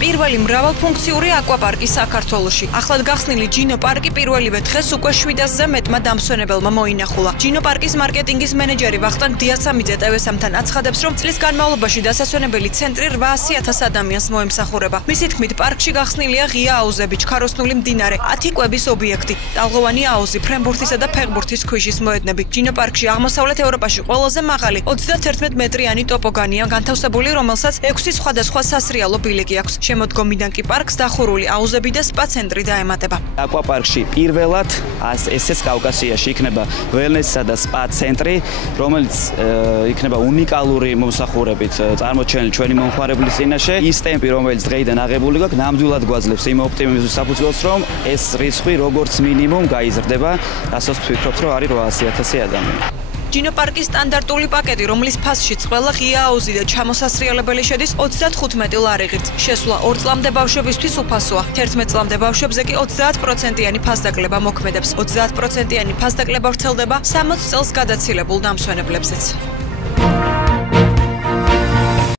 პირველი მრავალფუნქციური აკვაპარკი საქართველოში. ახლად გახსნილი ჯინო პარკი პირველივე დღეს უკვე 700-ზე მეტმა დამსვენებელმა მოინახულა. ჯინო პარკის მარკეტინგის მენეჯერი ვახტანგ დიასამიძე ტევესამთან აცხადებს, რომ წლის განმავლობაში დასასვენებელი ცენტრი 800,000 ადამიანს მოემსახურება. მისი თქმით, პარკში გახსნილია ღია აუზები, ჩქაროსნული მდინარე, 10 კვების ობიექტი, ტალღოვანი აუზი, ფრენბურთისა და ფეხბურთის ქვიშის მოედნები. ჯინო პარკში აღმოსავლეთ ევროპაში ყველაზე მაღალი 31 მეტრიანი ტოპოგანია განთავსებული, რომელსაც 6 სხვადასხვა სასრიალო ბილიკი აქვს. შემოდგომიდან კი პარკს დახურული აუზები და სპა ცენტრი დაემატება. აკვაპარკში პირველად SS კავკასიაში იქნება ველნესსა და სპა ცენტრი, რომელიც იქნება უნიკალური მომსახურებით წარმოჩენილი ჩვენი მომხმარებლის წინაშე. ის ტემპი, რომელიც დღეიდან აღებული გაქვს, ნამდვილად გვაძლევს იმ ოპტიმიზმის საფუძველს, რომ ეს რიცხვი როგორც მინიმუმ გაიზრდება, რასაც ვფიქრობთ, რომ არის 800,000 ადამიანი. ჯინო პარკის სტანდარტული პაკეტი, რომლის ფასშიც ყველა ღია აუზი და ჩამოსასრიალებელი შედის 35 ლარი ღირს. შესვლა 2 წლამდე ბავშვებისთვის უფასოა. 11 წლამდე ბავშვებზე კი 30%-იანი ფასდაკლება მოქმედებს. 30%-იანი ფასდაკლება ვრცელდება 60 წელს გადაცილებულ დამსვენებლებზეც.